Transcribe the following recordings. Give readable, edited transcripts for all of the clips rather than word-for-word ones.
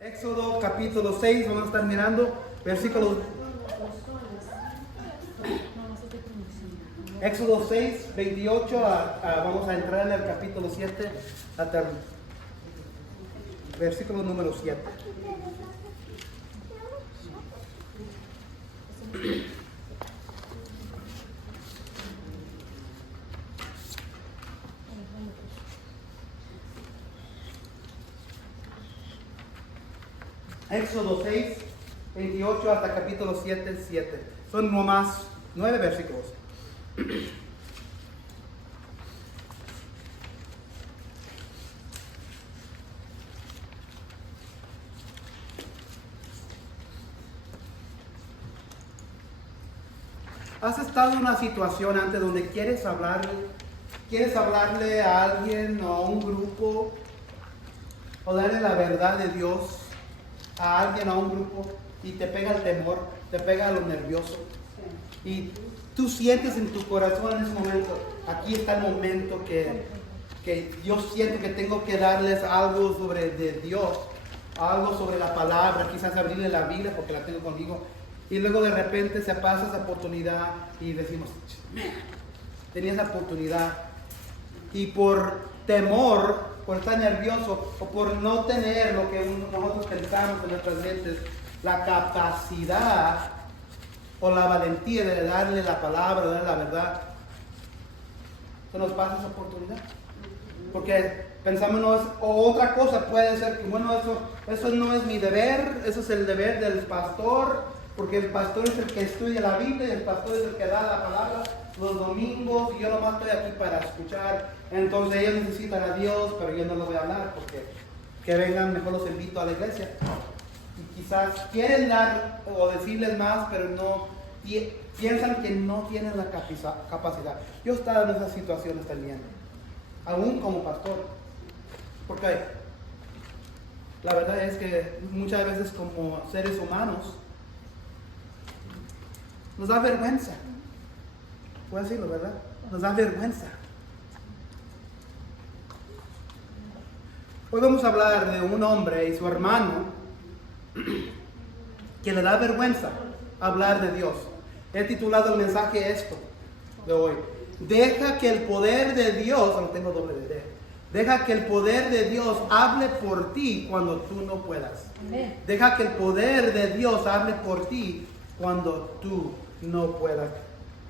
Éxodo capítulo 6, vamos a estar mirando versículos. Éxodo 6, 28, vamos a entrar en el capítulo 7 hasta el versículo número 7. Éxodo 6, 28 hasta capítulo 7, 7. Son nomás 9 versículos. ¿Has estado en una situación antes donde quieres hablarle a alguien o a un grupo o darle la verdad de Dios a alguien, a un grupo, y te pega el temor, te pega lo nervioso? Y tú sientes en tu corazón en ese momento, aquí está el momento que yo siento que tengo que darles algo sobre de Dios, algo sobre la palabra, quizás abrirle la Biblia porque la tengo conmigo. Y luego de repente se pasa esa oportunidad y decimos, tenía esa oportunidad. Y por temor, por estar nervioso o por no tener lo que nosotros pensamos en nuestras mentes, la capacidad o la valentía de darle la palabra, de darle la verdad, se nos pasa esa oportunidad. Porque pensamos, no es, o otra cosa puede ser que, bueno, eso no es mi deber, eso es el deber del pastor, porque el pastor es el que estudia la Biblia y el pastor es el que da la palabra los domingos y yo nomás estoy aquí para escuchar. Entonces ellos necesitan a Dios, pero yo no les voy a hablar porque que vengan, mejor los invito a la iglesia. Y quizás quieren dar o decirles más, pero no piensan que no tienen la capacidad. Yo he estado en esas situaciones también, aún como pastor, porque la verdad es que muchas veces como seres humanos nos da vergüenza. Puedo decirlo, ¿verdad? Nos da vergüenza. Hoy vamos a hablar de un hombre y su hermano que le da vergüenza hablar de Dios. He titulado el mensaje esto de hoy: deja que el poder de Dios, no tengo doble de D, deja que el poder de Dios hable por ti cuando tú no puedas. Amén. Deja que el poder de Dios hable por ti cuando tú no puedas.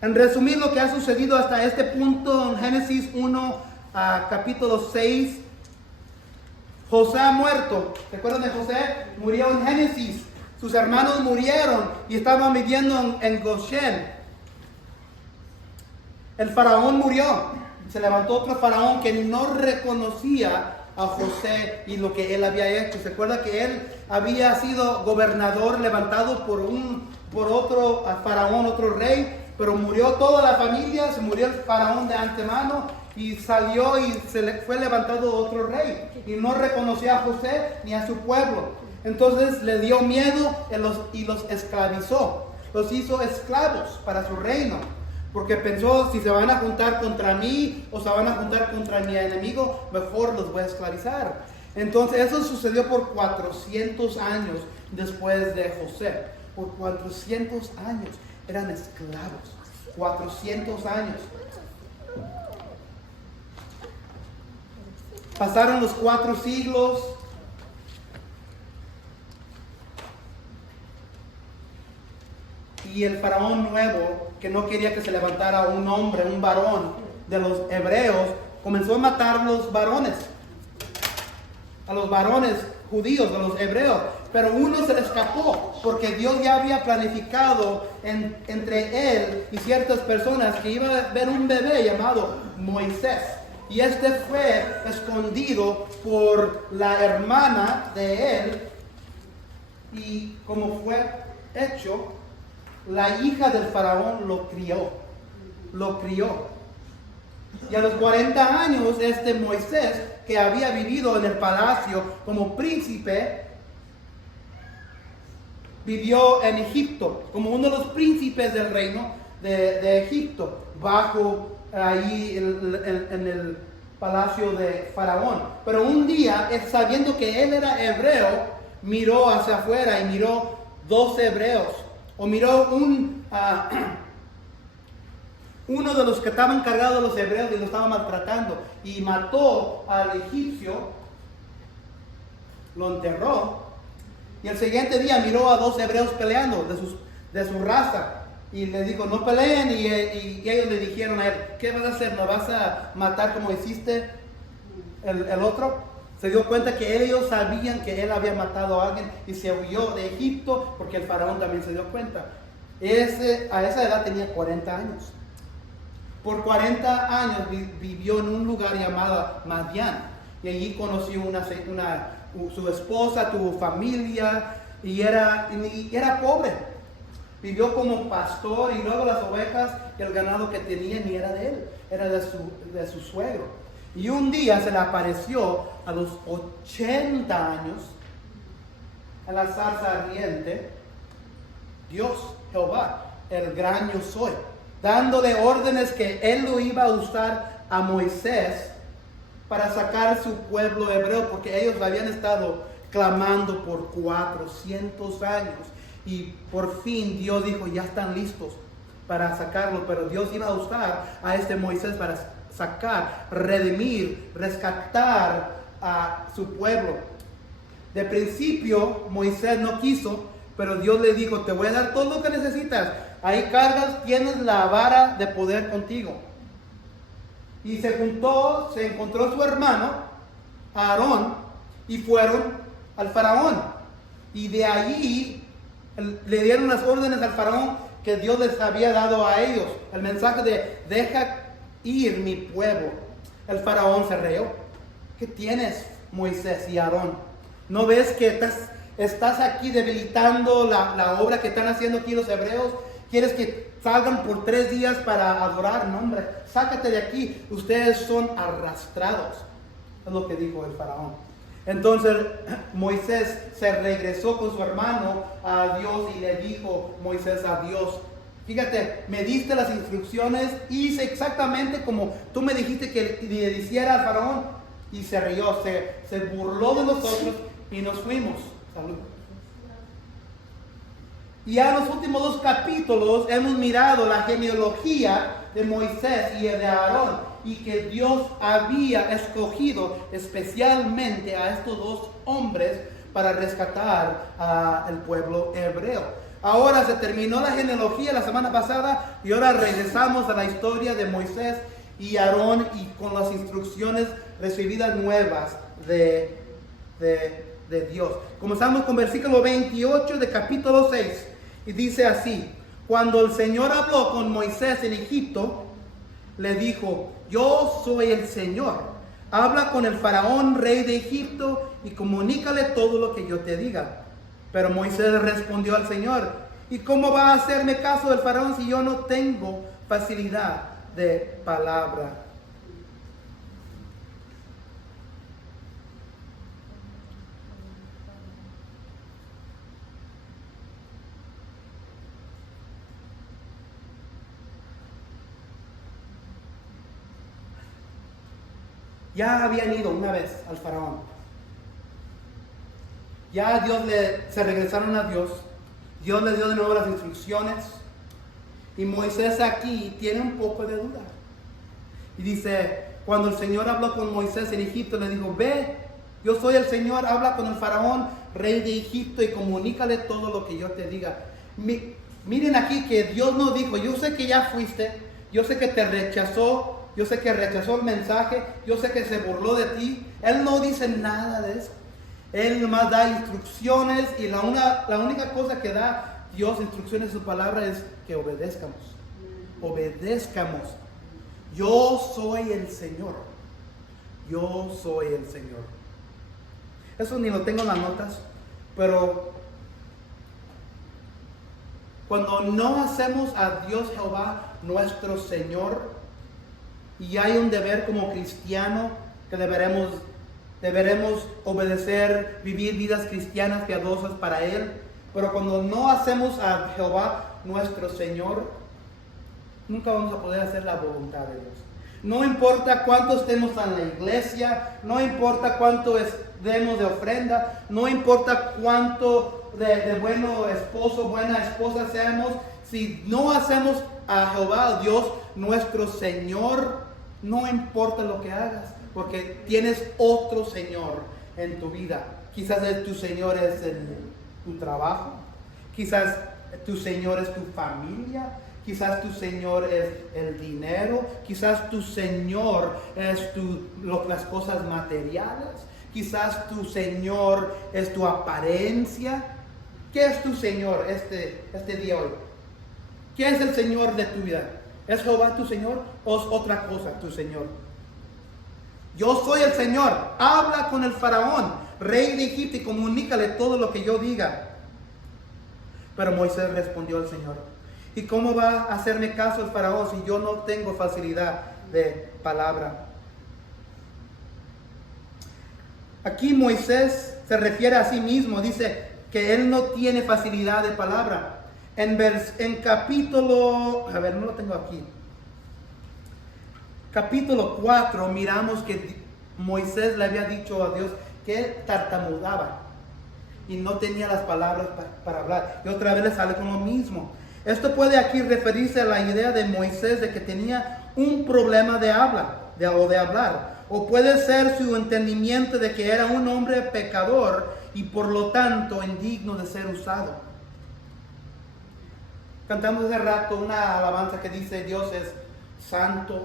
En resumir lo que ha sucedido hasta este punto en Génesis 1 capítulo 6, José ha muerto. ¿Recuerdan de José? Murió en Génesis. Sus hermanos murieron y estaban viviendo en Goshen. El faraón murió. Se levantó otro faraón que no reconocía a José y lo que él había hecho. Se acuerda que él había sido gobernador levantado por otro faraón, otro rey, pero murió toda la familia, se murió el faraón de antemano y salió y se le fue levantado otro rey y no reconoció a José ni a su pueblo. Entonces le dio miedo y los esclavizó, los hizo esclavos para su reino, porque pensó, si se van a juntar contra mí o se van a juntar contra mi enemigo, mejor los voy a esclavizar. Entonces eso sucedió por 400 años después de José. Por 400 años eran esclavos. 400 años. Pasaron los 4 siglos. Y el faraón nuevo, que no quería que se levantara un hombre, un varón de los hebreos, comenzó a matar a los varones judíos, a los hebreos. Pero uno se le escapó, porque Dios ya había planificado entre él y ciertas personas que iba a haber un bebé llamado Moisés. Y este fue escondido por la hermana de él. Y como fue hecho, la hija del faraón lo crió. Y a los 40 años, este Moisés, que había vivido en el palacio como príncipe, vivió en Egipto, como uno de los príncipes del reino de Egipto, bajo ahí en el palacio de Faraón. Pero un día, sabiendo que él era hebreo, miró hacia afuera y miró 2 hebreos, o miró uno de los que estaban cargados los hebreos y lo estaban maltratando, y mató al egipcio, lo enterró, y el siguiente día miró a 2 hebreos peleando de su raza, y le dijo, no peleen, y ellos le dijeron a él, ¿qué vas a hacer? ¿No vas a matar como hiciste el otro? Se dio cuenta que ellos sabían que él había matado a alguien y se huyó de Egipto, porque el faraón también se dio cuenta. A esa edad tenía 40 años. Por 40 años vivió en un lugar llamado Madián, y allí conoció su esposa, tuvo familia, y era pobre. Vivió como pastor, y luego las ovejas y el ganado que tenía ni era de él, era de su suegro. Y un día se le apareció a los 80 años en la zarza ardiente Dios, Jehová, el gran yo soy, dándole órdenes que él lo iba a usar a Moisés para sacar su pueblo hebreo, porque ellos habían estado clamando por 400 años. Y por fin Dios dijo, ya están listos para sacarlo, pero Dios iba a usar a este Moisés para sacar, redimir, rescatar a su pueblo. De principio Moisés no quiso, pero Dios le dijo, te voy a dar todo lo que necesitas. Ahí cargas, tienes la vara de poder contigo. Y se encontró su hermano, Aarón, y fueron al faraón. Y de allí le dieron las órdenes al faraón que Dios les había dado a ellos. El mensaje de, deja ir mi pueblo. El faraón se rió. ¿Qué tienes, Moisés y Aarón? ¿No ves que estás aquí debilitando la obra que están haciendo aquí los hebreos? ¿Quieres que salgan por 3 días para adorar? No, hombre, sácate de aquí. Ustedes son arrastrados. Es lo que dijo el faraón. Entonces Moisés se regresó con su hermano a Dios y le dijo Moisés a Dios, fíjate, me diste las instrucciones, hice exactamente como tú me dijiste que le hiciera al faraón, y se rió, se burló de nosotros y nos fuimos. Salud. Y ya en los últimos 2 capítulos hemos mirado la genealogía de Moisés y de Aarón, y que Dios había escogido especialmente a estos 2 hombres para rescatar al pueblo hebreo. Ahora se terminó la genealogía la semana pasada, y ahora regresamos a la historia de Moisés y Aarón, y con las instrucciones recibidas nuevas de Dios. Comenzamos con versículo 28 de capítulo 6, y dice así: cuando el Señor habló con Moisés en Egipto, le dijo, yo soy el Señor, habla con el faraón, rey de Egipto, y comunícale todo lo que yo te diga. Pero Moisés respondió al Señor, ¿y cómo va a hacerme caso del faraón si yo no tengo facilidad de palabra? Ya habían ido una vez al faraón. Ya se regresaron a Dios. Dios les dio de nuevo las instrucciones. Y Moisés aquí tiene un poco de duda. Y dice, cuando el Señor habló con Moisés en Egipto, le dijo, ve, yo soy el Señor, habla con el faraón, rey de Egipto, y comunícale todo lo que yo te diga. Miren aquí que Dios no dijo, yo sé que ya fuiste, yo sé que te rechazó, yo sé que rechazó el mensaje, yo sé que se burló de ti. Él no dice nada de eso. Él nomás da instrucciones, y la única cosa que da Dios instrucciones en su palabra es que obedezcamos. Obedezcamos. Yo soy el Señor. Yo soy el Señor. Eso ni lo tengo en las notas, pero cuando no hacemos a Dios Jehová nuestro Señor, y hay un deber como cristiano que deberemos obedecer, vivir vidas cristianas piadosas para Él. Pero cuando no hacemos a Jehová nuestro Señor, nunca vamos a poder hacer la voluntad de Dios. No importa cuánto estemos en la iglesia, no importa cuánto demos de ofrenda, no importa cuánto de bueno esposo, buena esposa seamos, si no hacemos a Jehová, Dios, nuestro Señor, no importa lo que hagas, porque tienes otro Señor en tu vida. Quizás tu Señor es tu trabajo, quizás tu Señor es tu familia, quizás tu Señor es el dinero, quizás tu Señor es las cosas materiales, quizás tu Señor es tu apariencia. ¿Qué es tu Señor este día hoy? ¿Qué es el Señor de tu vida? ¿Es Jehová tu Señor o es otra cosa tu Señor? Yo soy el Señor. Habla con el faraón, rey de Egipto, y comunícale todo lo que yo diga. Pero Moisés respondió al Señor: ¿y cómo va a hacerme caso el faraón si yo no tengo facilidad de palabra? Aquí Moisés se refiere a sí mismo, dice que él no tiene facilidad de palabra. En capítulo, a ver, no lo tengo aquí. Capítulo 4, miramos que Moisés le había dicho a Dios que él tartamudeaba y no tenía las palabras para hablar. Y otra vez le sale con lo mismo. Esto puede aquí referirse a la idea de Moisés de que tenía un problema de hablar. O puede ser su entendimiento de que era un hombre pecador y por lo tanto indigno de ser usado. Cantamos hace rato una alabanza que dice: Dios es santo,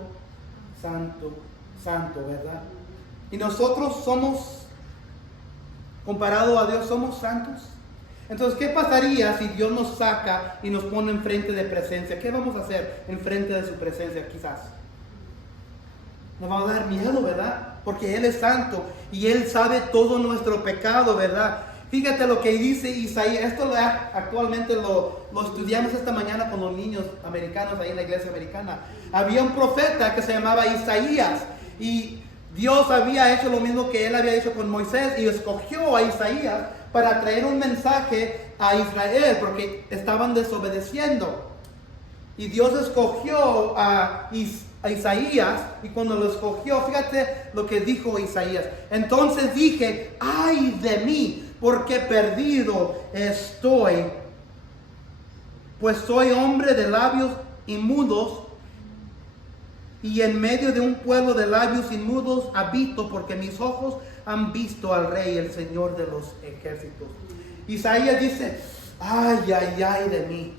santo, santo, ¿verdad? Y nosotros somos, comparado a Dios, somos santos. Entonces, ¿qué pasaría si Dios nos saca y nos pone enfrente de presencia? ¿Qué vamos a hacer enfrente de su presencia quizás? Nos va a dar miedo, ¿verdad? Porque Él es santo y Él sabe todo nuestro pecado, ¿verdad? Fíjate lo que dice Isaías. Esto actualmente lo estudiamos esta mañana con los niños americanos ahí en la iglesia americana. Había un profeta que se llamaba Isaías y Dios había hecho lo mismo que Él había hecho con Moisés y escogió a Isaías para traer un mensaje a Israel porque estaban desobedeciendo. Y Dios escogió a Isaías, y cuando lo escogió, fíjate lo que dijo Isaías: entonces dije, ay de mí, porque perdido estoy, pues soy hombre de labios inmundos, y en medio de un pueblo de labios inmundos habito, porque mis ojos han visto al Rey, el Señor de los ejércitos. Isaías dice: ay, ay, ay de mí.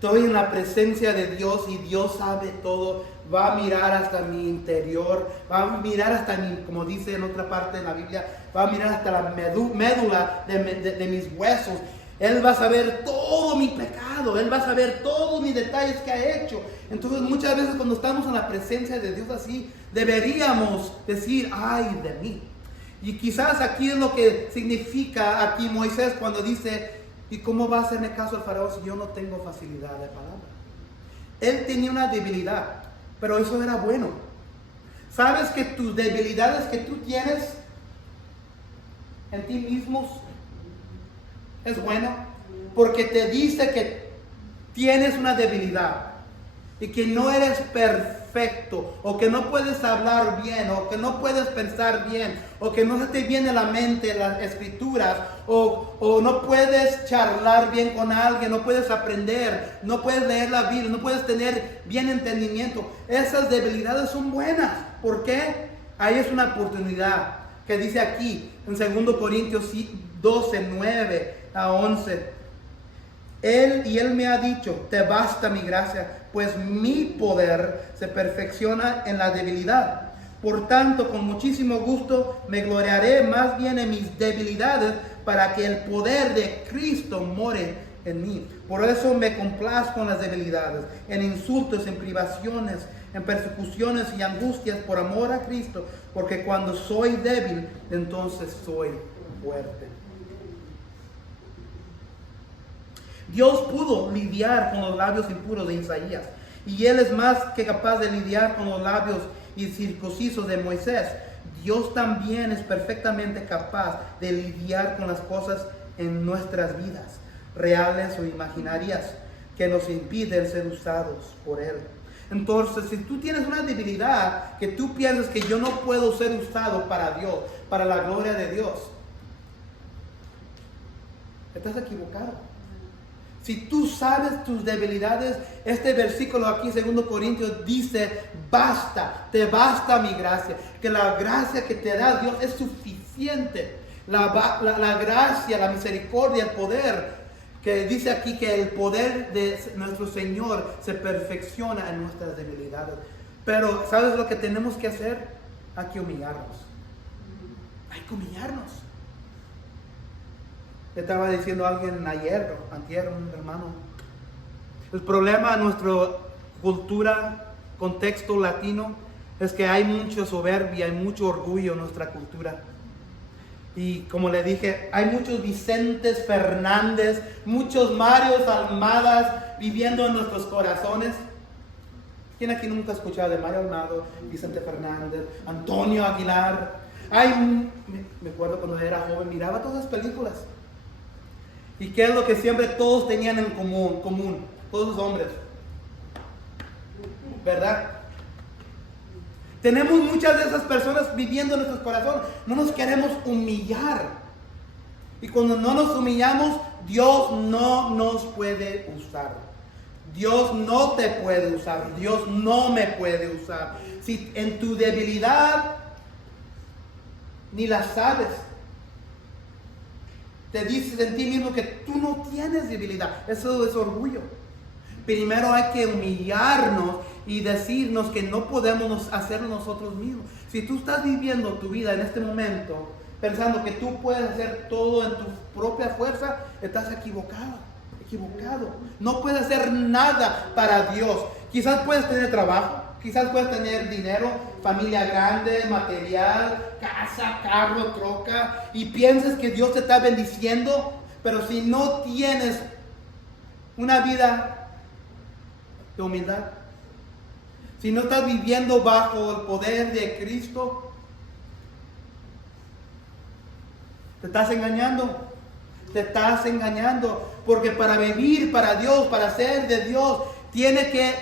Estoy en la presencia de Dios y Dios sabe todo. Va a mirar hasta mi interior, va a mirar hasta mi, como dice en otra parte de la Biblia, va a mirar hasta la médula de mis huesos. Él va a saber todo mi pecado, Él va a saber todos mis detalles que ha hecho. Entonces muchas veces cuando estamos en la presencia de Dios así, deberíamos decir: ay de mí. Y quizás aquí es lo que significa aquí Moisés cuando dice: ¿y cómo va a hacerme caso el faraón si yo no tengo facilidad de palabra? Él tenía una debilidad, pero eso era bueno. ¿Sabes que tus debilidades que tú tienes en ti mismos es bueno? Porque te dice que tienes una debilidad y que no eres perfecto, o que no puedes hablar bien, o que no puedes pensar bien, o que no se te viene a la mente las escrituras, o no puedes charlar bien con alguien, no puedes aprender, no puedes leer la Biblia, no puedes tener bien entendimiento. Esas debilidades son buenas. ¿Por qué? Ahí es una oportunidad que dice aquí en 2 Corintios 12, 9 a 11. Él me ha dicho: te basta mi gracia, pues mi poder se perfecciona en la debilidad. Por tanto, con muchísimo gusto me gloriaré más bien en mis debilidades, para que el poder de Cristo more en mí. Por eso me complazco en las debilidades, en insultos, en privaciones, en persecuciones y angustias por amor a Cristo, porque cuando soy débil, entonces soy fuerte. Dios pudo lidiar con los labios impuros de Isaías, y Él es más que capaz de lidiar con los labios incircuncisos de Moisés. Dios también es perfectamente capaz de lidiar con las cosas en nuestras vidas, reales o imaginarias, que nos impiden ser usados por Él. Entonces, si tú tienes una debilidad que tú piensas que yo no puedo ser usado para Dios, para la gloria de Dios, estás equivocado. Si tú sabes tus debilidades, este versículo aquí, 2 Corintios, dice, basta, te basta mi gracia. Que la gracia que te da Dios es suficiente. La gracia, la misericordia, el poder, que dice aquí que el poder de nuestro Señor se perfecciona en nuestras debilidades. Pero, ¿sabes lo que tenemos que hacer? Hay que humillarnos. Hay que humillarnos. Le estaba diciendo a alguien ayer, antier, un hermano. El problema en nuestra cultura, contexto latino, es que hay mucha soberbia, hay mucho orgullo en nuestra cultura. Y como le dije, hay muchos Vicentes Fernández, muchos Marios Almadas viviendo en nuestros corazones. ¿Quién aquí nunca ha escuchado de Mario Almado, Vicente Fernández, Antonio Aguilar? Me acuerdo cuando era joven, miraba todas esas películas. ¿Y qué es lo que siempre todos tenían en común? Todos los hombres. ¿Verdad? Tenemos muchas de esas personas viviendo en nuestros corazones. No nos queremos humillar. Y cuando no nos humillamos, Dios no nos puede usar. Dios no te puede usar. Dios no me puede usar. Si en tu debilidad ni la sabes, te dices en ti mismo que tú no tienes debilidad. Eso es orgullo. Primero hay que humillarnos y decirnos que no podemos hacerlo nosotros mismos. Si tú estás viviendo tu vida en este momento pensando que tú puedes hacer todo en tu propia fuerza, estás equivocado. No puedes hacer nada para Dios. Quizás puedes tener trabajo, quizás puedes tener dinero, familia grande, material, casa, carro, troca, y piensas que Dios te está bendiciendo, pero si no tienes una vida de humildad, si no estás viviendo bajo el poder de Cristo, te estás engañando. Porque para vivir para Dios, para ser de Dios,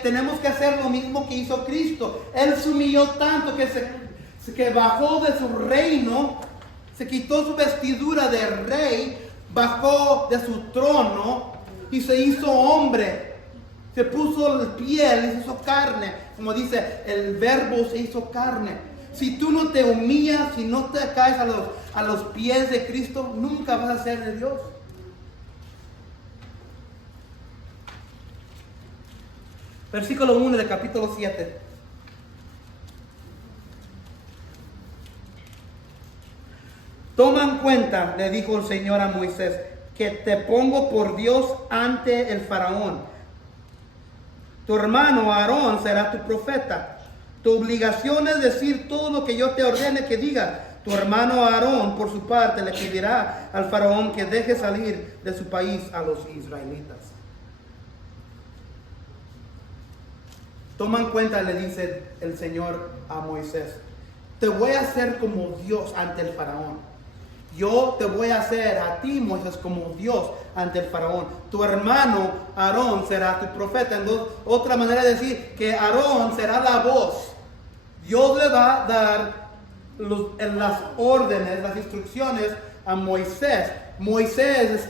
tenemos que hacer lo mismo que hizo Cristo. Él se humilló tanto que bajó de su reino, se quitó su vestidura de rey, bajó de su trono y se hizo hombre. Se puso la piel y se hizo carne. Como dice, el verbo se hizo carne. Si tú no te humillas, si no te caes a los pies de Cristo, nunca vas a ser de Dios. Versículo 1 del capítulo 7. Toma en cuenta, le dijo el Señor a Moisés, que te pongo por Dios ante el faraón. Tu hermano Aarón será tu profeta. Tu obligación es decir todo lo que yo te ordene que digas. Tu hermano Aarón, por su parte, le pedirá al faraón que deje salir de su país a los israelitas. Toma en cuenta, le dice el Señor a Moisés, te voy a hacer como Dios ante el faraón. Yo te voy a hacer a ti, Moisés, como Dios ante el faraón. Tu hermano Aarón será tu profeta. Entonces, otra manera de decir que Aarón será la voz. Dios le va a dar las órdenes, las instrucciones a Moisés. Moisés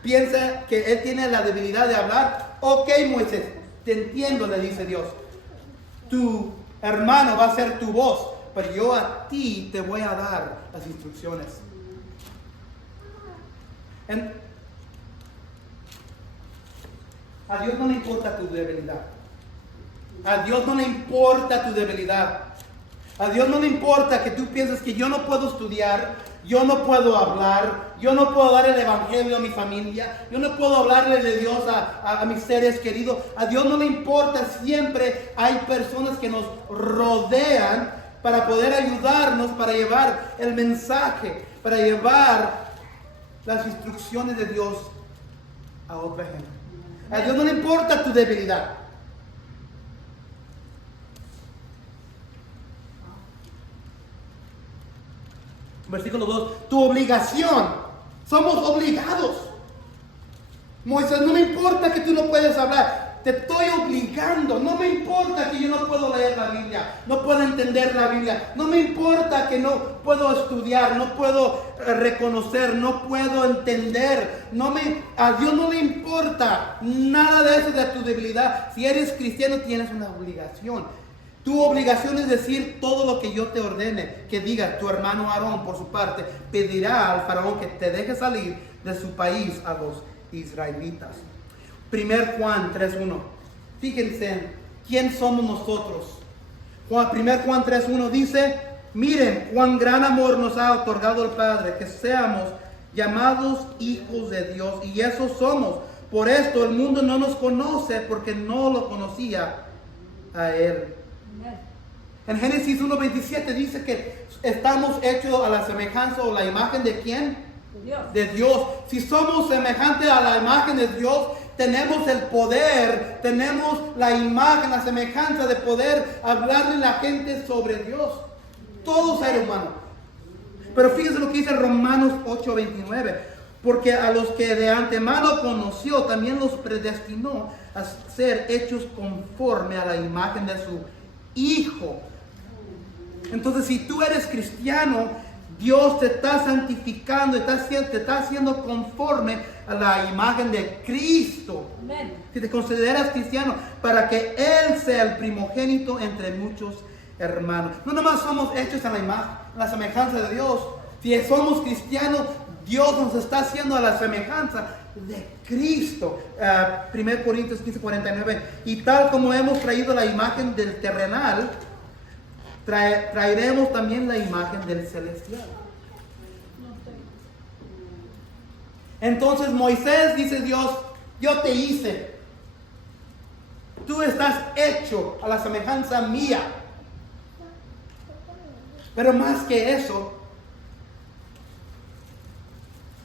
piensa que él tiene la debilidad de hablar. Ok, Moisés, te entiendo, le dice Dios. Tu hermano va a ser tu voz, pero yo a ti te voy a dar las instrucciones. A Dios no le importa tu debilidad. A Dios no le importa tu debilidad. A Dios no le importa que tú pienses que yo no puedo estudiar, yo no puedo hablar, yo no puedo dar el evangelio a mi familia, yo no puedo hablarle de Dios a mis seres queridos. A Dios no le importa. Siempre hay personas que nos rodean para poder ayudarnos, para llevar el mensaje, para llevar las instrucciones de Dios a otra gente. A Dios no le importa tu debilidad. Versículo 2, tu obligación. Somos obligados. Moisés, no me importa que tú no puedes hablar. te estoy obligando. No me importa que yo no puedo leer la Biblia, no puedo entender la Biblia. No me importa que no puedo estudiar, no puedo reconocer, no puedo entender. A Dios no le importa nada de eso, de tu debilidad. Si eres cristiano tienes una obligación. Tu obligación es decir todo lo que yo te ordene. Que diga, tu hermano Aarón por su parte pedirá al faraón que te deje salir de su país a los israelitas. 1 Juan 3:1. Fíjense quién somos nosotros. 1 Juan 3:1 dice: miren cuán gran amor nos ha otorgado el Padre, que seamos llamados hijos de Dios, y eso somos. Por esto el mundo no nos conoce, porque no lo conocía a Él. En Génesis 1:27 dice que estamos hechos a la semejanza o la imagen de ¿quién? De Dios. Si somos semejantes a la imagen de Dios, tenemos el poder, tenemos la imagen, la semejanza de poder hablarle a la gente sobre Dios. Todo ser humano. Pero fíjense lo que dice Romanos 8:29. Porque a los que de antemano conoció, también los predestinó a ser hechos conforme a la imagen de su Hijo. Entonces, si tú eres cristiano, Dios te está santificando, te está haciendo conforme a la imagen de Cristo. Amen. Si te consideras cristiano, para que Él sea el primogénito entre muchos hermanos. No nomás somos hechos a la imagen, a la semejanza de Dios. Si somos cristianos, Dios nos está haciendo a la semejanza de Cristo. 1 Corintios 15:49. Y tal como hemos traído la imagen del terrenal, traeremos también la imagen del celestial. Entonces Moisés, dice Dios, yo te hice. Tú estás hecho a la semejanza mía. Pero más que eso,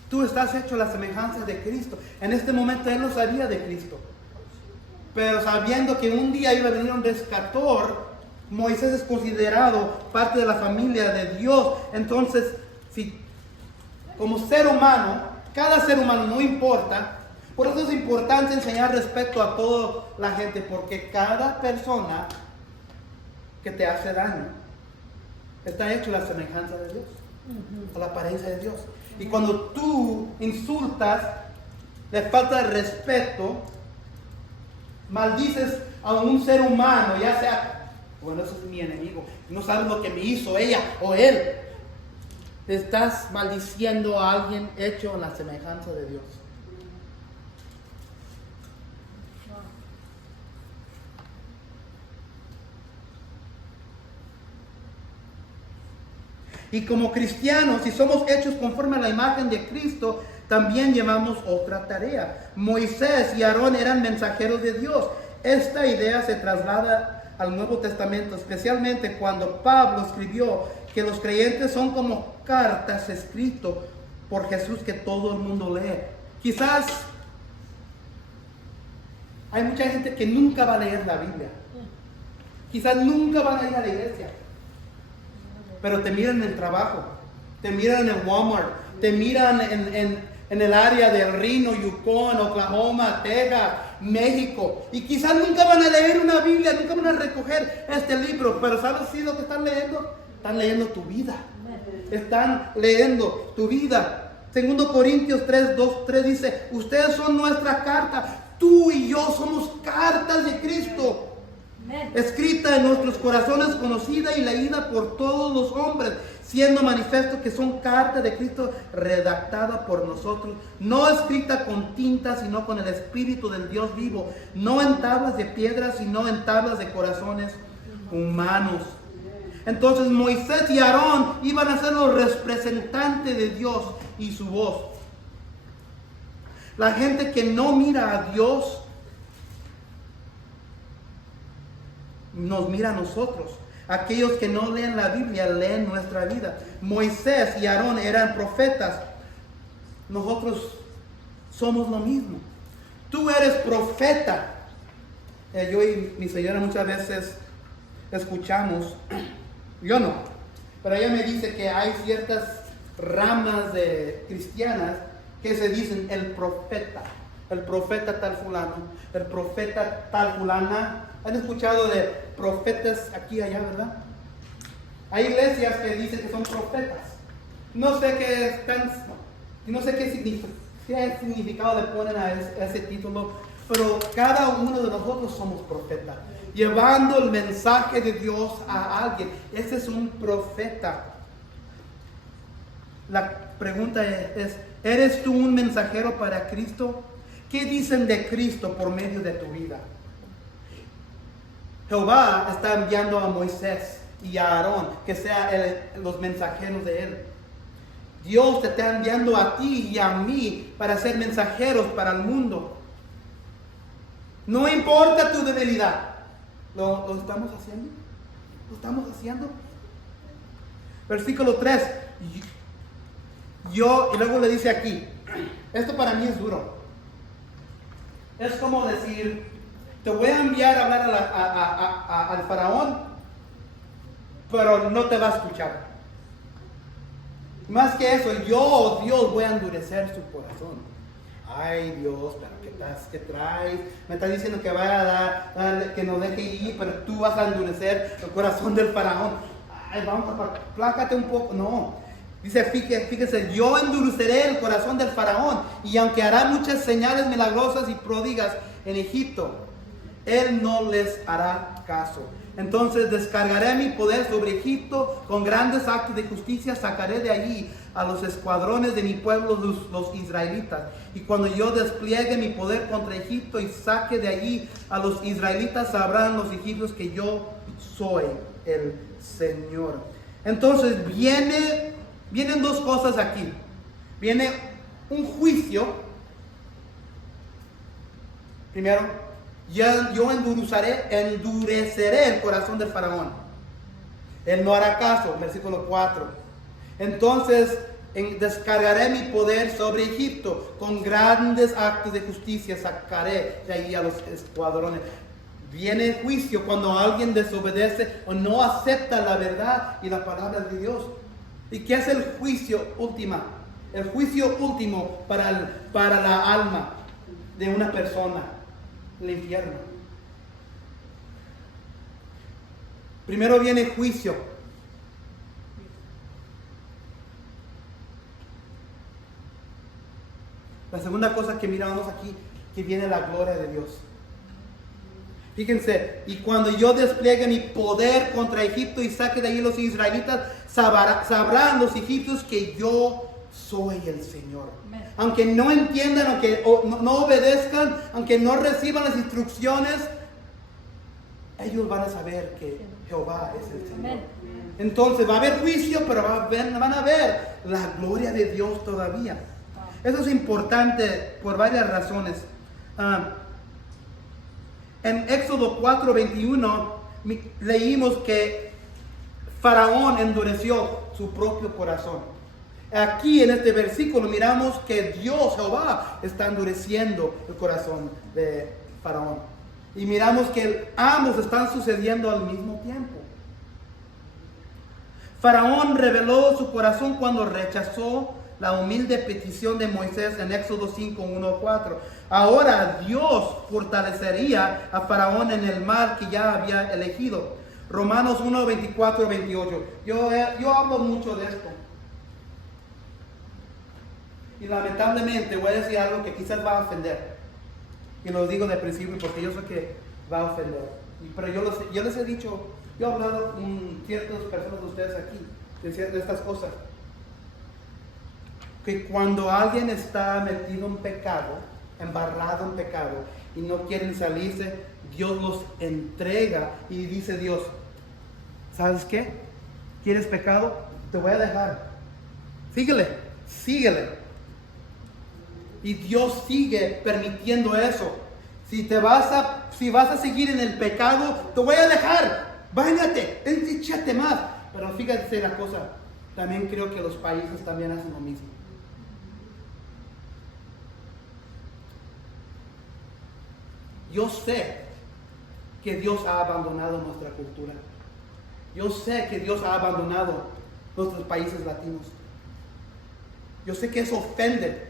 tú estás hecho a la semejanza de Cristo. En este momento él no sabía de Cristo. Pero sabiendo que un día iba a venir un rescator, Moisés es considerado parte de la familia de Dios. Entonces, si como ser humano, cada ser humano, no importa, por eso es importante enseñar respeto a toda la gente, porque cada persona que te hace daño está hecho a la semejanza de Dios, a la apariencia de Dios. Y cuando tú insultas, le falta el respeto, maldices a un ser humano, ya sea, bueno, ese es mi enemigo, no sabes lo que me hizo ella o él, estás maldiciendo a alguien hecho a la semejanza de Dios. Y como cristianos, si somos hechos conforme a la imagen de Cristo, también llevamos otra tarea. Moisés y Aarón eran mensajeros de Dios. Esta idea se traslada al Nuevo Testamento, especialmente cuando Pablo escribió que los creyentes son como cartas escritas por Jesús que todo el mundo lee. Quizás hay mucha gente que nunca va a leer la Biblia. Quizás nunca van a ir a la iglesia. Pero te miran en el trabajo, te miran en el Walmart, te miran en el área del Reno, Yukon, Oklahoma, Texas, México. Y quizás nunca van a leer una Biblia, nunca van a recoger este libro. Pero ¿sabes si lo que están leyendo? Están leyendo tu vida. Están leyendo tu vida. 2 Corintios 3 dice, ustedes son nuestra carta. Tú y yo somos cartas de Cristo. Escrita en nuestros corazones, conocida y leída por todos los hombres, siendo manifiesto que son cartas de Cristo redactada por nosotros, no escrita con tinta, sino con el Espíritu del Dios vivo, no en tablas de piedra, sino en tablas de corazones humanos. Entonces Moisés y Aarón iban a ser los representantes de Dios y su voz. La gente que no mira a Dios nos mira a nosotros. Aquellos que no leen la Biblia leen nuestra vida. Moisés y Aarón eran profetas. Nosotros somos lo mismo. Tú eres profeta. Yo y mi señora muchas veces escuchamos, yo no, pero ella me dice que hay ciertas ramas de cristianas que se dicen el profeta. el profeta tal fulano, el profeta tal fulana. ¿Han escuchado de profetas aquí y allá, verdad? Hay iglesias que dicen que son profetas. No sé qué significado le ponen a ese título, pero cada uno de nosotros somos profetas, llevando el mensaje de Dios a alguien. Ese es un profeta. La pregunta es, ¿eres tú un mensajero para Cristo? ¿Qué dicen de Cristo por medio de tu vida? Jehová está enviando a Moisés y a Aarón, que sean los mensajeros de él. Dios te está enviando a ti y a mí para ser mensajeros para el mundo. No importa tu debilidad. ¿Lo estamos haciendo? ¿Lo estamos haciendo? Versículo 3. Y luego le dice aquí, esto para mí es duro. Es como decir, te voy a enviar a hablar al faraón, pero no te va a escuchar. Más que eso, Dios, voy a endurecer su corazón. Ay, Dios, pero ¿qué traes? Me está diciendo que vaya a dar, que nos deje ir, pero tú vas a endurecer el corazón del faraón. Ay, vamos, plácate un poco. No. Dice, fíjese, yo endureceré el corazón del faraón, y aunque hará muchas señales milagrosas y pródigas en Egipto, él no les hará caso. Entonces descargaré mi poder sobre Egipto, con grandes actos de justicia sacaré de allí a los escuadrones de mi pueblo, los israelitas. Y cuando yo despliegue mi poder contra Egipto y saque de allí a los israelitas, sabrán los egipcios que yo soy el Señor. Entonces vienen dos cosas aquí. Viene un juicio. Primero, yo endureceré el corazón del faraón. Él no hará caso, versículo 4. Entonces descargaré mi poder sobre Egipto, con grandes actos de justicia sacaré de ahí a los escuadrones. Viene el juicio cuando alguien desobedece o no acepta la verdad y la palabra de Dios. ¿Y qué es el juicio último? El juicio último para la alma de una persona, el infierno. Primero viene el juicio. La segunda cosa que miramos aquí, que viene la gloria de Dios. Fíjense, y cuando yo despliegue mi poder contra Egipto y saque de ahí los israelitas, sabrán los egipcios que yo soy el Señor. Aunque no entiendan, aunque no obedezcan, aunque no reciban las instrucciones, ellos van a saber que Jehová es el Señor. Entonces va a haber juicio, pero van a ver la gloria de Dios todavía. Eso es importante por varias razones. En Éxodo 4:21 leímos que Faraón endureció su propio corazón. Aquí en este versículo miramos que Dios, Jehová, está endureciendo el corazón de Faraón. Y miramos que ambos están sucediendo al mismo tiempo. Faraón reveló su corazón cuando rechazó la humilde petición de Moisés en Éxodo 5:1-4. Ahora Dios fortalecería a Faraón en el mal que ya había elegido. Romanos 1:24-28. Yo hablo mucho de esto. Y lamentablemente voy a decir algo que quizás va a ofender. Y lo digo de principio porque yo sé que va a ofender. Pero yo les he dicho, yo he hablado con ciertas personas de ustedes aquí de estas cosas. Que cuando alguien está metido en pecado, embarrado en pecado, y no quieren salirse, Dios los entrega y dice Dios, ¿sabes qué? ¿Quieres pecado? Te voy a dejar. Síguele. Y Dios sigue permitiendo eso. Si vas a seguir en el pecado, te voy a dejar. Báñate, échate más. Pero fíjate la cosa, también creo que los países también hacen lo mismo. Yo sé que Dios ha abandonado nuestra cultura. Yo sé que Dios ha abandonado nuestros países latinos. Yo sé que eso ofende.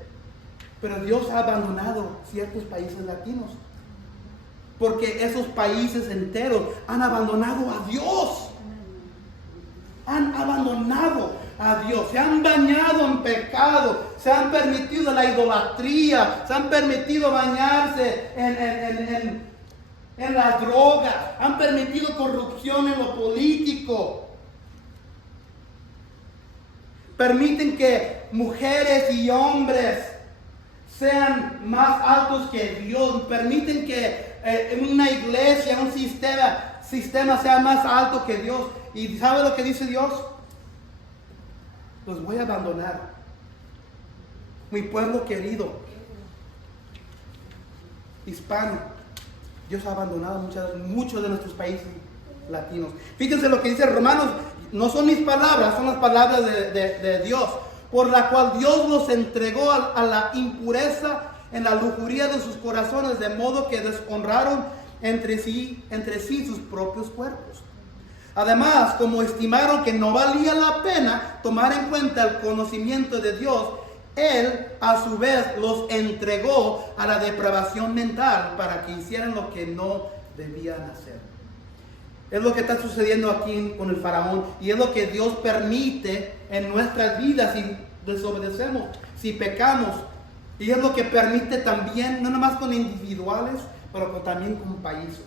Pero Dios ha abandonado ciertos países latinos. Porque esos países enteros han abandonado a Dios. Han abandonado a Dios. Se han bañado en pecado. Se han permitido la idolatría. Se han permitido bañarse en las drogas. Han permitido corrupción en lo político. Permiten que mujeres y hombres sean más altos que Dios. Permiten que una iglesia, un sistema sea más alto que Dios. ¿Y sabe lo que dice Dios? Los voy a abandonar. Mi pueblo querido, hispano, Dios ha abandonado muchos de nuestros países latinos. Fíjense lo que dice Romanos. No son mis palabras, son las palabras de Dios, por la cual Dios los entregó a la impureza en la lujuria de sus corazones, de modo que deshonraron entre sí sus propios cuerpos. Además, como estimaron que no valía la pena tomar en cuenta el conocimiento de Dios, Él a su vez los entregó a la depravación mental para que hicieran lo que no debían hacer. Es lo que está sucediendo aquí con el faraón, y es lo que Dios permite en nuestras vidas si desobedecemos, si pecamos. Y es lo que permite también, no nomás con individuales, pero también con países.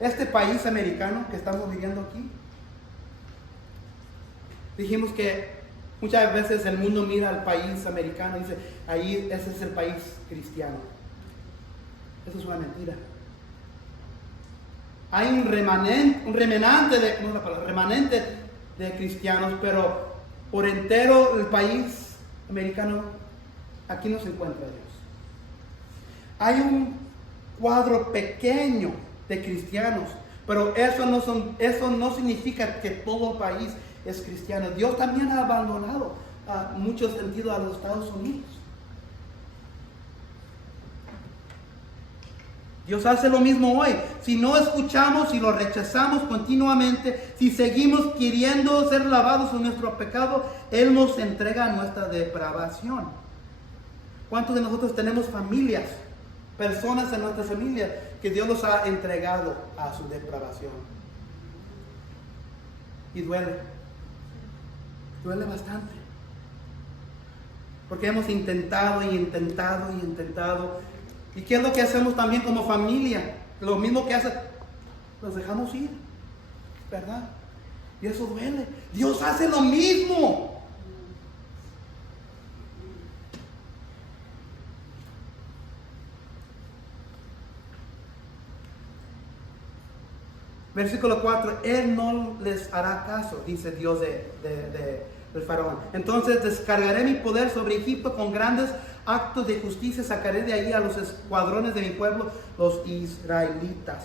Este país americano que estamos viviendo aquí, dijimos que muchas veces el mundo mira al país americano y dice, ahí ese es el país cristiano. Eso es una mentira. Hay un remanente de cristianos, pero por entero el país americano, aquí no se encuentra Dios. Hay un cuadro pequeño de cristianos, pero eso no significa que todo el país es cristiano. Dios también ha abandonado en muchos sentidos a los Estados Unidos. Dios hace lo mismo hoy. Si no escuchamos, si lo rechazamos continuamente, si seguimos queriendo ser lavados en nuestro pecado, Él nos entrega a nuestra depravación. ¿Cuántos de nosotros tenemos familias, personas en nuestras familias que Dios los ha entregado a su depravación? Y duele bastante. Porque hemos intentado y intentado y intentado. ¿Y qué es lo que hacemos también como familia? Lo mismo que hace, los dejamos ir, ¿verdad? Y eso duele. Dios hace lo mismo. Versículo 4, Él no les hará caso, dice Dios del faraón. Entonces descargaré mi poder sobre Egipto con grandes actos de justicia, sacaré de ahí a los escuadrones de mi pueblo, los israelitas.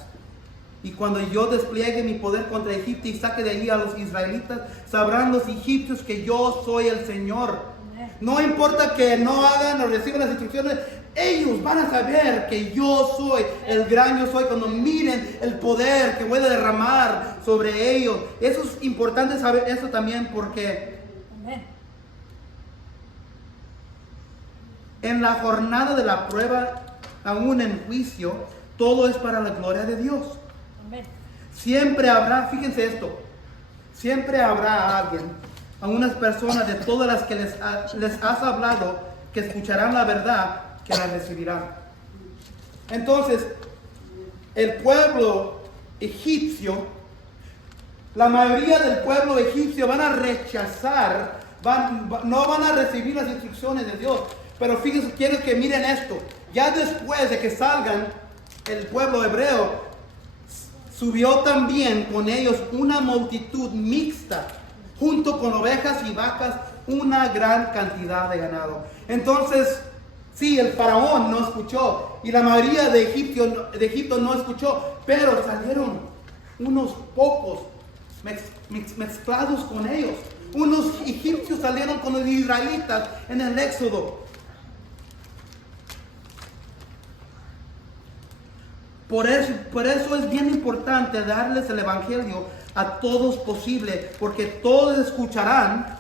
Y cuando yo despliegue mi poder contra Egipto y saque de ahí a los israelitas, sabrán los egipcios que yo soy el Señor. No importa que no hagan o reciban las instrucciones, ellos van a saber que yo soy el gran yo soy cuando miren el poder que voy a derramar sobre ellos. Eso es importante saber eso también, porque en la jornada de la prueba, aún en juicio, todo es para la gloria de Dios. Siempre habrá, fíjense esto, siempre habrá alguien, a unas personas de todas las que les has hablado, que escucharán la verdad, que la recibirán. Entonces, el pueblo egipcio, la mayoría del pueblo egipcio van a rechazar, no van a recibir las instrucciones de Dios. Pero fíjense, quiero que miren esto. Ya después de que salgan, el pueblo hebreo subió también con ellos una multitud mixta, junto con ovejas y vacas, una gran cantidad de ganado. Entonces, sí, el faraón no escuchó, y la mayoría de Egipto no escuchó, pero salieron unos pocos mezclados con ellos. Unos egipcios salieron con los israelitas en el Éxodo. Por eso es bien importante darles el evangelio a todos posible, porque todos escucharán,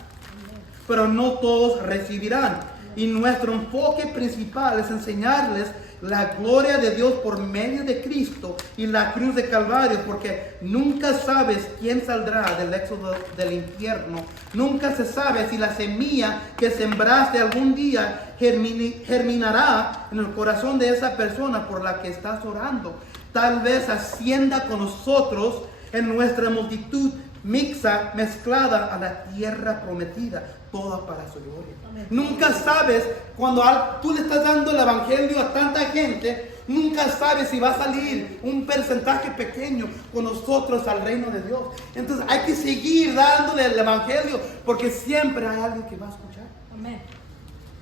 pero no todos recibirán. Y nuestro enfoque principal es enseñarles la gloria de Dios por medio de Cristo y la cruz de Calvario, porque nunca sabes quién saldrá del éxodo del infierno. Nunca se sabe si la semilla que sembraste algún día germinará en el corazón de esa persona por la que estás orando. Tal vez ascienda con nosotros en nuestra multitud mezclada a la tierra prometida, toda para su gloria. Amén. Nunca sabes, cuando tú le estás dando el evangelio a tanta gente, nunca sabes si va a salir un porcentaje pequeño con nosotros al reino de Dios. Entonces hay que seguir dándole el evangelio, porque siempre hay alguien que va a escuchar. Amén.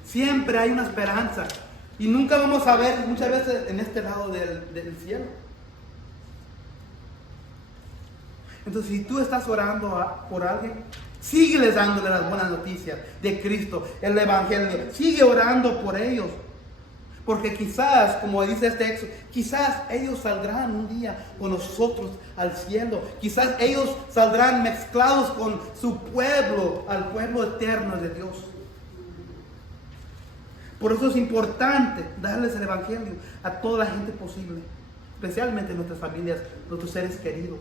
Siempre hay una esperanza, y nunca vamos a ver muchas veces en este lado del cielo. Entonces, si tú estás orando por alguien, sígueles dándole las buenas noticias de Cristo, el evangelio. Sigue orando por ellos. Porque quizás, como dice este texto, quizás ellos saldrán un día con nosotros al cielo. Quizás ellos saldrán mezclados con su pueblo, al pueblo eterno de Dios. Por eso es importante darles el evangelio a toda la gente posible, especialmente nuestras familias, nuestros seres queridos.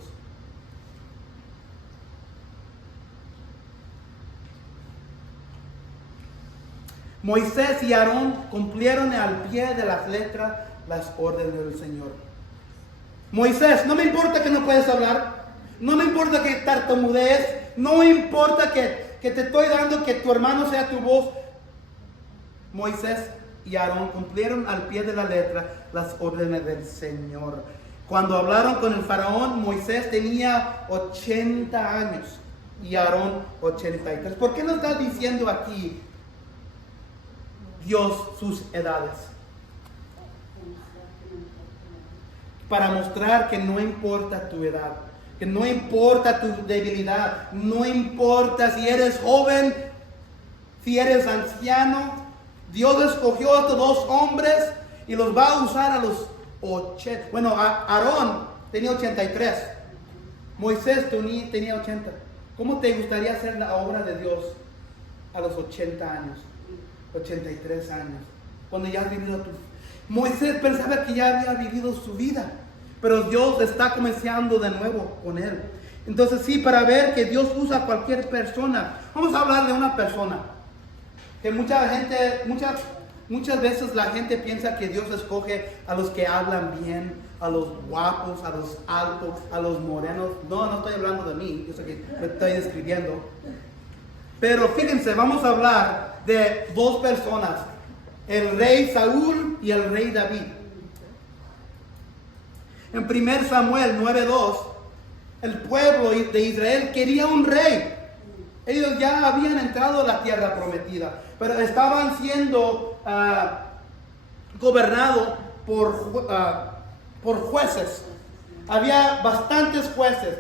Moisés y Aarón cumplieron al pie de las letras las órdenes del Señor. Moisés, no me importa que no puedes hablar, no me importa que tartamudees, no me importa que te estoy dando que tu hermano sea tu voz. Moisés y Aarón cumplieron al pie de la letra las órdenes del Señor. Cuando hablaron con el faraón, Moisés tenía 80 años y Aarón 83. ¿Por qué no está diciendo aquí Dios sus edades? Para mostrar que no importa tu edad, que no importa tu debilidad, no importa si eres joven, si eres anciano. Dios escogió a estos dos hombres y los va a usar a los 80. Bueno, Aarón tenía 83, Moisés tenía 80. ¿Cómo te gustaría hacer la obra de Dios a los 80 años? 83 años, cuando ya has vivido Moisés pensaba que ya había vivido su vida, pero Dios está comenzando de nuevo con él. Entonces sí, para ver que Dios usa a cualquier persona, vamos a hablar de una persona que muchas veces la gente piensa que Dios escoge a los que hablan bien, a los guapos, a los altos, a los morenos. No estoy hablando de mí, yo sé que me estoy describiendo. Pero fíjense, vamos a hablar de dos personas, el rey Saúl y el rey David. En 1 Samuel 9:2, el pueblo de Israel quería un rey. Ellos ya habían entrado a la tierra prometida, pero estaban siendo gobernados por jueces. Había bastantes jueces.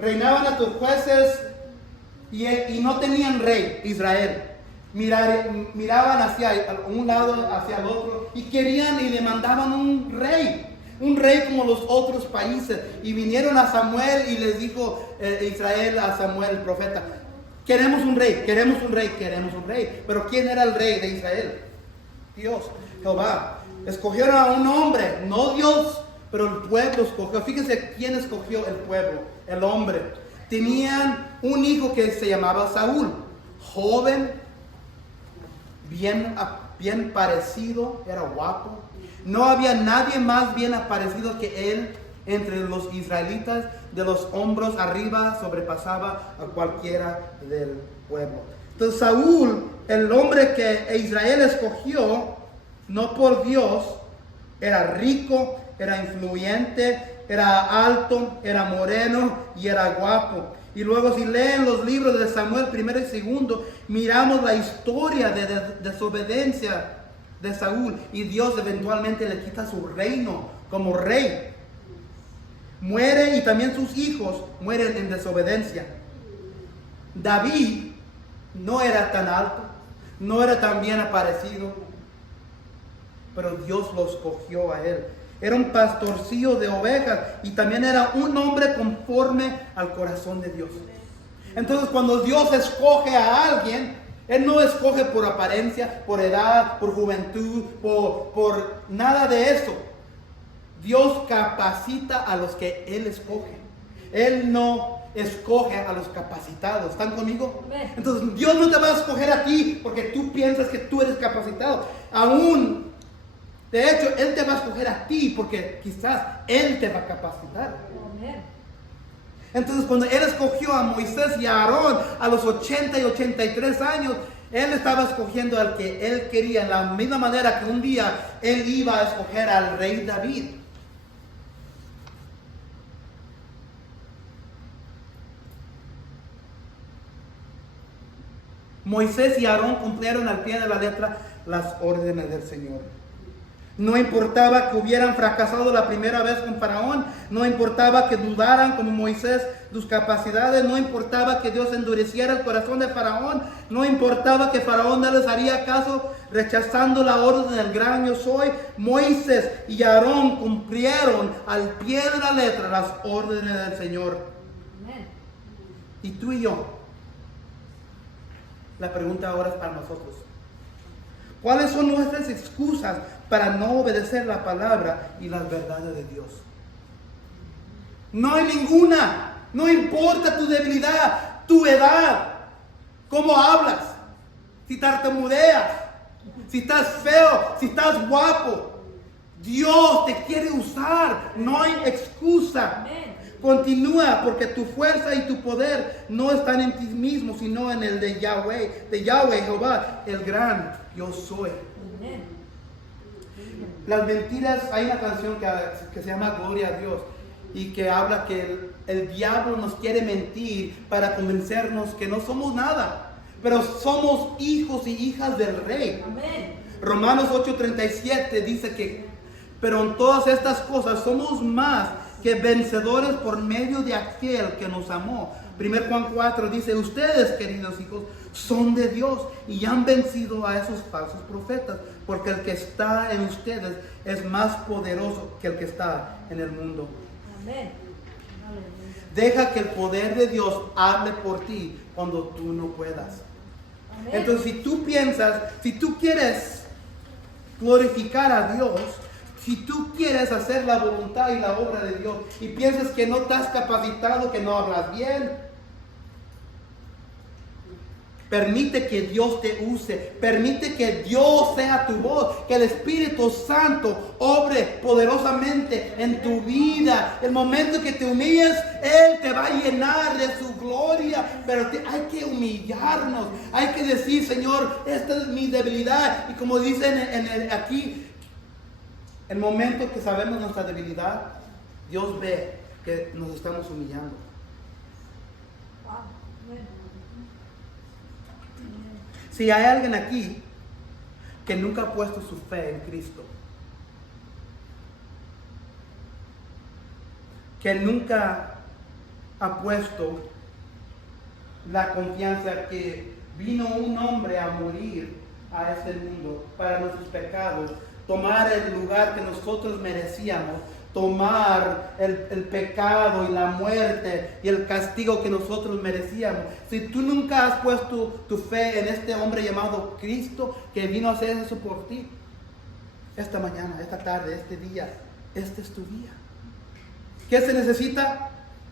Reinaban a tus jueces y no tenían rey, Israel. Miraban hacia un lado, hacia el otro, y querían y demandaban un rey como los otros países. Y vinieron a Samuel y les dijo Israel a Samuel, el profeta: queremos un rey. Pero ¿quién era el rey de Israel? Dios, Jehová. Escogieron a un hombre, no Dios, pero el pueblo escogió. Fíjense quién escogió el pueblo, el hombre. Tenían un hijo que se llamaba Saúl, joven, bien parecido, era guapo. No había nadie más bien aparecido que él entre los israelitas. De los hombros arriba sobrepasaba a cualquiera del pueblo. Entonces Saúl, el hombre que Israel escogió, no por Dios, era rico, era influyente, era alto, era moreno y era guapo. Y luego si leen los libros de Samuel 1 y 2, miramos la historia de desobediencia de Saúl. Y Dios eventualmente le quita su reino como rey. Muere y también sus hijos mueren en desobediencia. David no era tan alto, no era tan bien aparecido, pero Dios lo escogió a él. Era un pastorcillo de ovejas y también era un hombre conforme al corazón de Dios. Entonces cuando Dios escoge a alguien, Él no escoge por apariencia, por edad, por juventud, por nada de eso. Dios capacita a los que Él escoge. Él no escoge a los capacitados. ¿Están conmigo? Entonces Dios no te va a escoger a ti porque tú piensas que tú eres capacitado. Aún, de hecho, Él te va a escoger a ti porque quizás Él te va a capacitar. Entonces cuando Él escogió a Moisés y a Aarón a los 80 y 83 años, Él estaba escogiendo al que Él quería, en la misma manera que un día Él iba a escoger al rey David. Moisés y Aarón cumplieron al pie de la letra las órdenes del Señor. No importaba que hubieran fracasado la primera vez con Faraón, no importaba que dudaran como Moisés sus capacidades, no importaba que Dios endureciera el corazón de Faraón, no importaba que Faraón no les haría caso rechazando la orden del gran yo soy. Moisés y Aarón cumplieron al pie de la letra las órdenes del Señor. Amén. Y tú y yo, la pregunta ahora es para nosotros. ¿Cuáles son nuestras excusas para no obedecer la palabra y las verdades de Dios? No hay ninguna. No importa tu debilidad, tu edad, cómo hablas, si tartamudeas, si estás feo, si estás guapo. Dios te quiere usar. No hay excusa. Continúa, porque tu fuerza y tu poder no están en ti mismo, sino en el de Yahweh, Jehová, el gran yo soy. Las mentiras, hay una canción que se llama Gloria a Dios y que habla que el diablo nos quiere mentir para convencernos que no somos nada, pero somos hijos y hijas del Rey. Amén. Romanos 8:37 dice que, pero en todas estas cosas somos más que vencedores por medio de aquel que nos amó. 1 Juan 4 dice, ustedes, queridos hijos, son de Dios y han vencido a esos falsos profetas, porque el que está en ustedes es más poderoso que el que está en el mundo. Amén. Deja que el poder de Dios hable por ti cuando tú no puedas. Amén. Entonces, si tú piensas, si tú quieres glorificar a Dios, si tú quieres hacer la voluntad y la obra de Dios y piensas que no estás capacitado, que no hablas bien, permite que Dios te use, permite que Dios sea tu voz, que el Espíritu Santo obre poderosamente en tu vida. El momento que te humilles, Él te va a llenar de su gloria, pero hay que humillarnos, hay que decir, Señor, esta es mi debilidad. Y como dicen aquí, el momento que sabemos nuestra debilidad, Dios ve que nos estamos humillando. Si hay alguien aquí que nunca ha puesto su fe en Cristo, que nunca ha puesto la confianza que vino un hombre a morir a este mundo para nuestros pecados, tomar el lugar que nosotros merecíamos, tomar el pecado y la muerte y el castigo que nosotros merecíamos. Si tú nunca has puesto tu fe en este hombre llamado Cristo que vino a hacer eso por ti, esta mañana, esta tarde, este día, este es tu día. ¿Qué se necesita?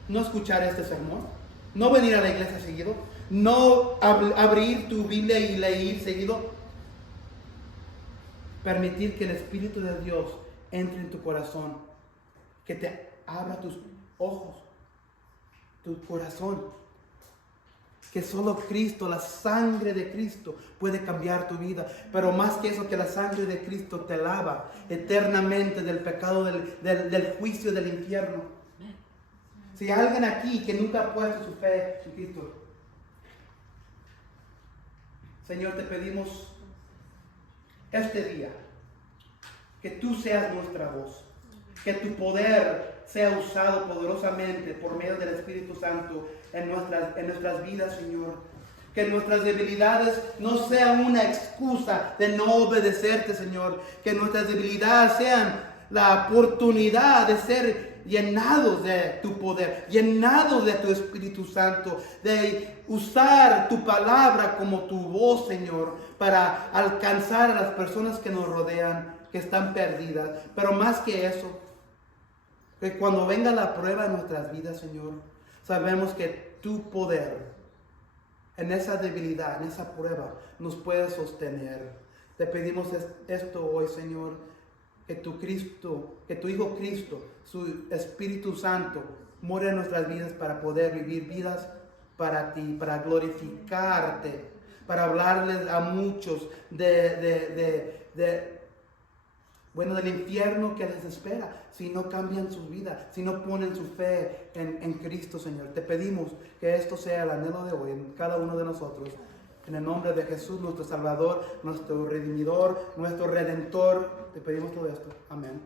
No escuchar este sermón, no venir a la iglesia seguido, no abrir tu Biblia y leer seguido. Permitir que el Espíritu de Dios entre en tu corazón, que te abra tus ojos, tu corazón, que solo Cristo, la sangre de Cristo puede cambiar tu vida, pero más que eso, que la sangre de Cristo te lava eternamente del pecado, del juicio del infierno. Si hay alguien aquí que nunca ha puesto su fe en Cristo, Señor, te pedimos este día que tú seas nuestra voz, que tu poder sea usado poderosamente por medio del Espíritu Santo en nuestras vidas, Señor. Que nuestras debilidades no sean una excusa de no obedecerte, Señor. Que nuestras debilidades sean la oportunidad de ser llenados de tu poder, llenados de tu Espíritu Santo, de usar tu palabra como tu voz, Señor, para alcanzar a las personas que nos rodean, que están perdidas. Pero más que eso, que cuando venga la prueba en nuestras vidas, Señor, sabemos que tu poder en esa debilidad, en esa prueba, nos puede sostener. Te pedimos esto hoy, Señor, que tu Cristo, que tu Hijo Cristo, su Espíritu Santo, muera en nuestras vidas para poder vivir vidas para ti, para glorificarte, para hablarles a muchos del infierno que les espera si no cambian su vida, si no ponen su fe en Cristo, Señor. Te pedimos que esto sea el anhelo de hoy en cada uno de nosotros. En el nombre de Jesús, nuestro Salvador, nuestro Redimidor, nuestro Redentor, te pedimos todo esto. Amén.